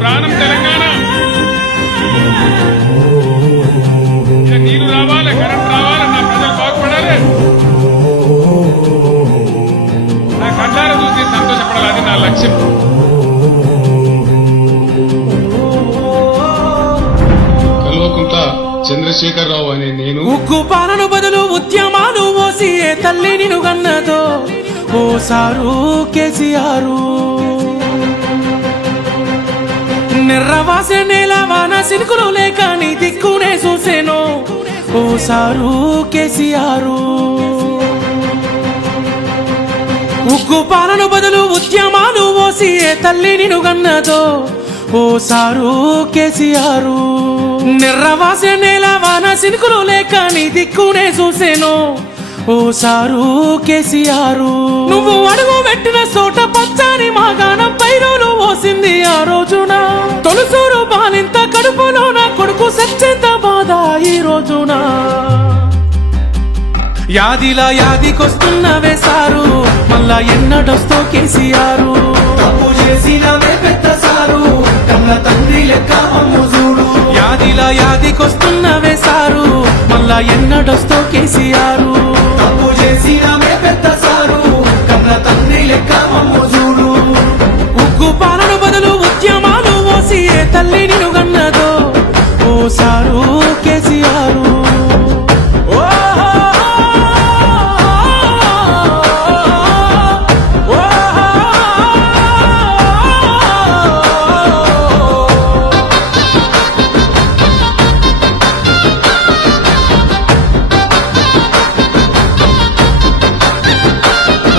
ప్రాణం తెలంగాణ. ఇక రావాలి కరెంట్ రావాలి నా ప్రజలు బాగుపడాలి. నా కళ్ళారా చూసి సంతోషపడాలి అది నా లక్ష్యం. కల్వకుంట చంద్రశేఖరరావు అనే నేను ఉక్కు పాలన బదులు ఉద్యమాలు ఓసి తల్లి నిన్ను గన్నదో ఓ సారు కేసీఆర్. నిర్రవాస నేలవాన సినుకులు లేక నీ దిక్కునే చూసేను. ఓ సారు కేసీఆర్. ఉగ్గు పాలన బదులు ఉద్యమాలు ఓసి ఏ తల్లి నిను గన్నదో. ఓ సారు కేసీఆర్. నిర్రవాస నేలవాన సినుకులు లేక నీ దిక్కునే చూసేను. ఓ సారు కేసీఆర్. నువ్వు అడుగు పెట్టిన చోట పచ్చ యాదిలా యాదికొస్తున్నవే సారు మళ్ళా ఎన్నడొస్తో కేసీఆర్. తప్పు చేసినవే పెద్ద సారు కన్న తండ్రి లెక్క అమ్ము చూడు. యాదిలా యాదికొస్తున్నవే సారు మళ్ళా ఎన్నడొస్తో కేసీఆర్. తప్పు చేసినవే పెద్ద సారు కన్న తండ్రి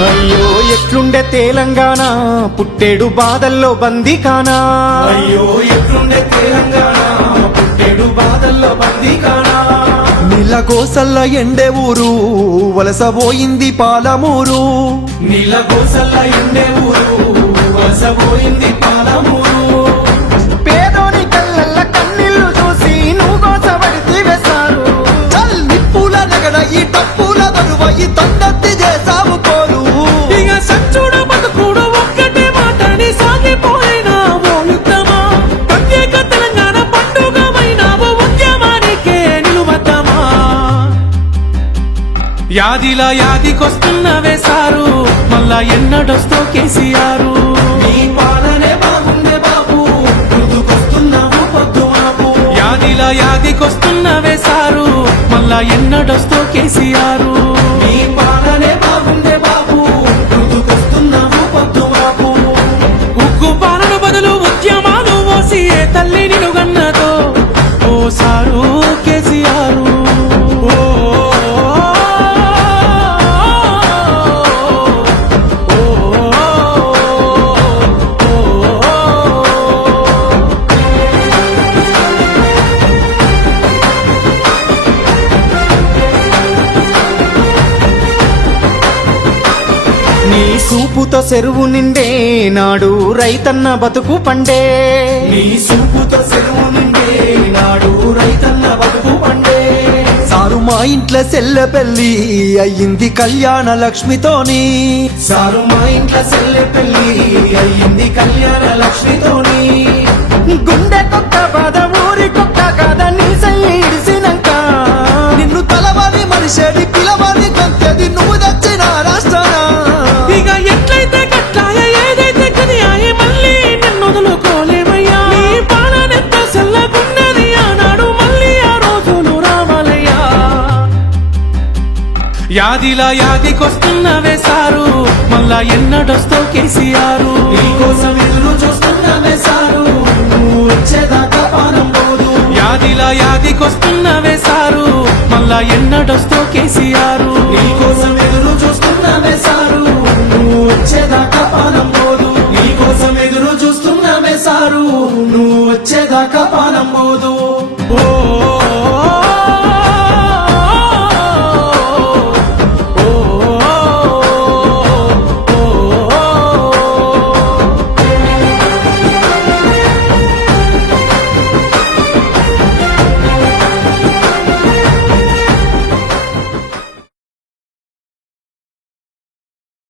అయ్యో ఎట్లుండే తెలంగాణ? పుట్టేడు బాధల్లో బందీ కానా అయ్యో ఎట్లుండే తెలంగాణ? పుట్టేడు బాధల్లో బందీ కానా నీళ్ళ కోసల్ల ఎండే ఊరు వలసబోయింది పాలమూరు. నీళ్ళ గోసల్ల ఎండే ఊరు వలసపోయింది పాలమూరు. యాదిలా యాదికొస్తున్నవే సారు. మళ్ళా ఎన్నడొస్తో కేసీఆర్. యాదికొస్తున్నవే సారు. మళ్ళా ఎన్నడొస్తో కేసీఆర్. నీ సూపుతో చెరువు నిండే నాడు రైతన్న బతుకు పండే. నీ సూపుతో సెలవు నిండే నాడు రైతన్న బతుకు పండే. సారు మా ఇంట్లో సెల్ల పెళ్ళి అయ్యింది కళ్యాణ లక్ష్మితోని. సారు మా ఇంట్లో సెల్లె పెళ్ళి అయ్యింది కళ్యాణ లక్ష్మితోని. గుండె కొక్క బాధ ఊరి కొక్క కాద యాదిలా యాదికొస్తున్నవే సారు. మళ్ళా ఎన్నడొస్తో కేసీఆర్? కోసం ఎదురు చూస్తున్నానే సారు. వచ్చేదాకా పానం పోదు. యాదిలా యాదికొస్తున్నవే సారు. మళ్ళా ఎన్నడొస్తో కేసీఆర్? కోసం ఎదురు చూస్తున్నానే సారు. వచ్చేదాకా పానం